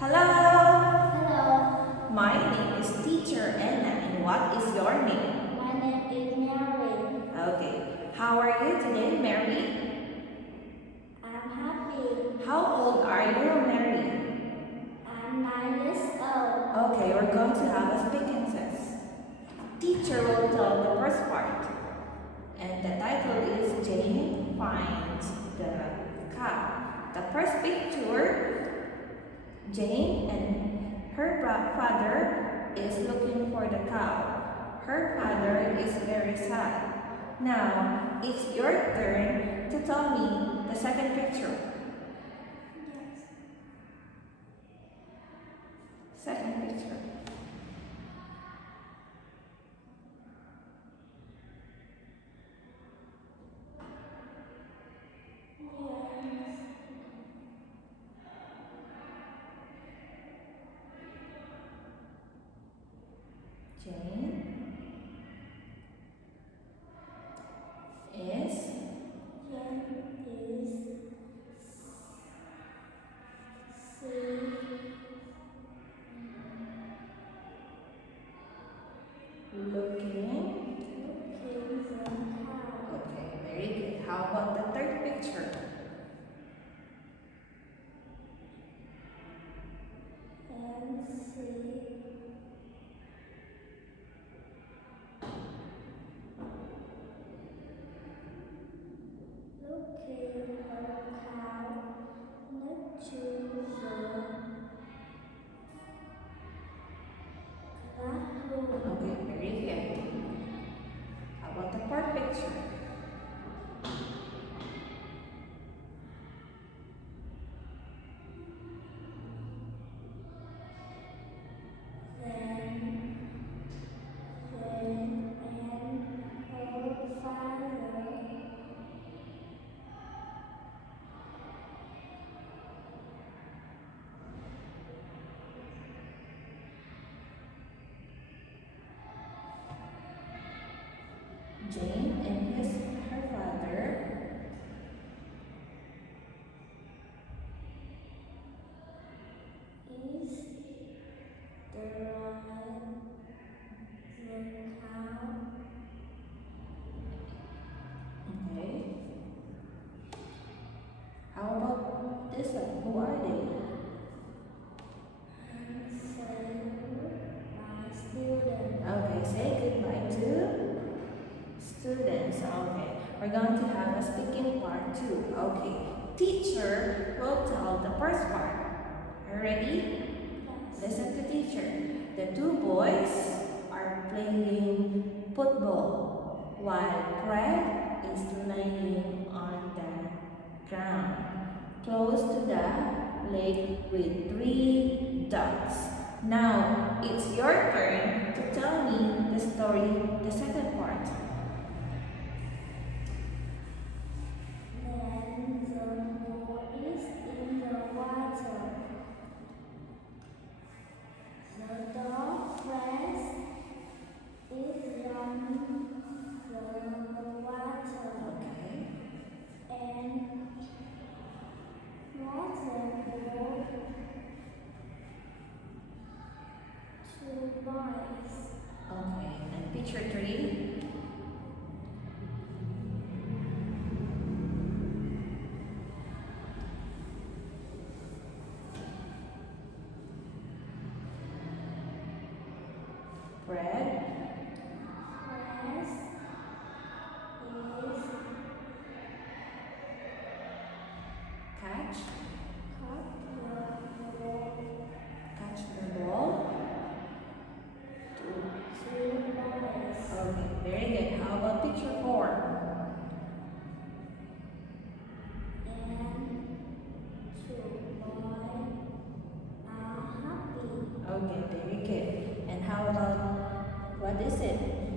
Hello, Hello, my name is Teacher Anna, and what is your name? my name is Mary. Okay, how are you today, Mary? I'm happy. How old are you, Mary? I'm 9 years old. Okay, we're going to have a speaking test. Teacher will tell the first part, and the title is Jane Finds the Cow. The first picture, Jane and her father is looking for the cow. Her father is very sad. Now, it's your turn to tell me the second picture. Yes. Second picture. Yes. Jane is Jen is looking. looking for cow. Okay, very good. How about the third picture? And see looking for cow next to the classroom. Okay, very good. How about the fourth picture? Then and her father Jane and her father is the cow. Okay. How about this one? Who are they? And say my student. Okay, say goodbye to students. Okay, we're going to have a speaking part too. Okay, teacher will tell the first part. Are you ready? Yes. Listen to teacher. The two boys are playing football while Fred is laying on the ground close to the lake with three ducks. Now it's your turn to tell me the story, the second part. Then the boy is in the water. The dog Fred is running the water. Okay. And water brought two boys. Okay. And picture three. Fred. Fred is Catch. caught the ball. Catch the ball. Two boys. Okay, very good. How about picture four? And two boys are happy. Okay, very good. And how about what is it?